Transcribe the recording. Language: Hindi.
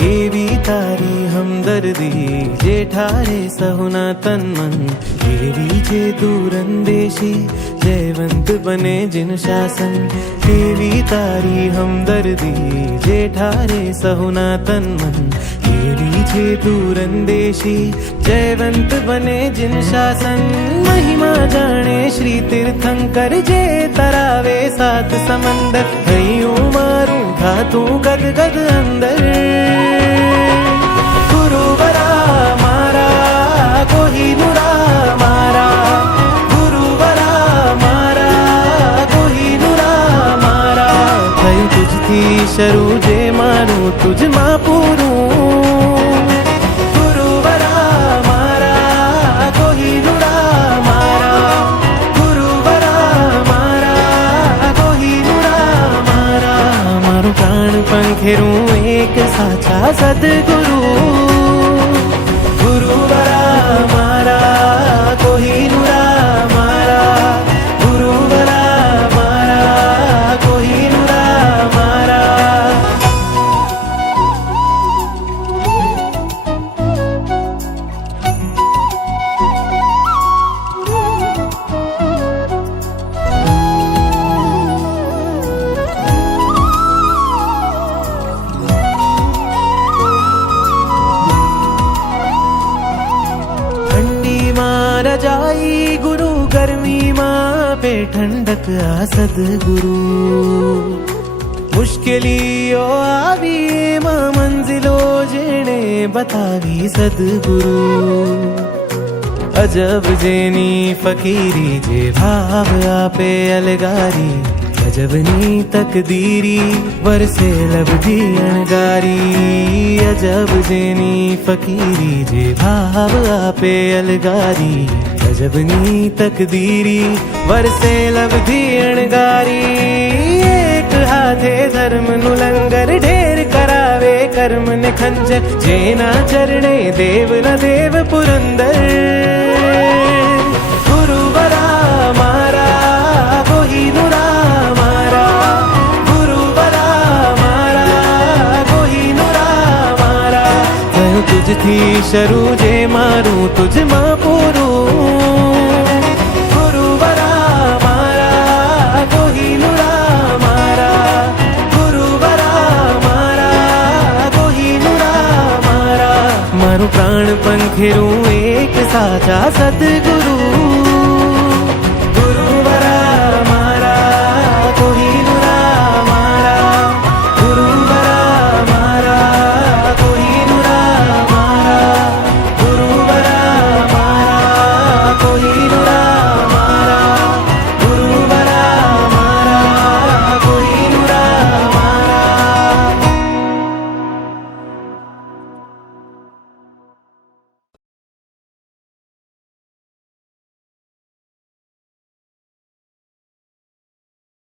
केवी तारी हमदर्दी जेठारे सहुना तन मन केवी जे दूरंदेशी जयवंत बने जिन शासन केवी तारी हमदर्दी जेठारे सहुना तन मन केवी जे दूरंदेशी जयवंत बने जिन शासन महिमा जाने श्री तीर्थंकर जे तरावे सात समंदर हयूं मारू घातू गद गद अंदर गुरुवरा मारा कोहिनूरा मारा गुरुवरा मारा कोहिनूरा मारा थयूं तुझथी शरू जे मारू तुझ मां पूरू गुरुवरा मारा कोहिनूरा मारा गुरुवरा मारा कोहिनूरा मारा मारू प्राण पंखेरू एक साचा सदगुरु गुरुवरा मारा कोहिनूरा मारा गुरुवरा मारा कोहिनूरा मारा रजाई गुरु गर्मी मां पे ठंडक आ सदगुरु मुश्किलियो आवी मां मंजिलो जेने बतावी सदगुरु अजब जेनी फकीरी जे भाव आपे अलगारी अजबनी तकदीरी वरसे लबधी अणगारी अजब जेनी फकीरी जे भाव आपे अलगारी अजबनी तकदीरी वरसे लबधी अणगारी एक हाथे धर्म नु लंगर ढेर करावे कर्म ने खंजर जेना चरणे देव न देव पुरंदर गुरुवरा मारा कोहिनूरा मारा गुरुवरा मारा कोहिनूरा मारा थयूं तुझथी शरू जे मारू तुझ मां पूरू गुरुवरा मारा कोहिनूरा मारा गुरुवरा मारा कोहिनूरा मारा मारू प्राण पंखेरू एक साचा सदगुरु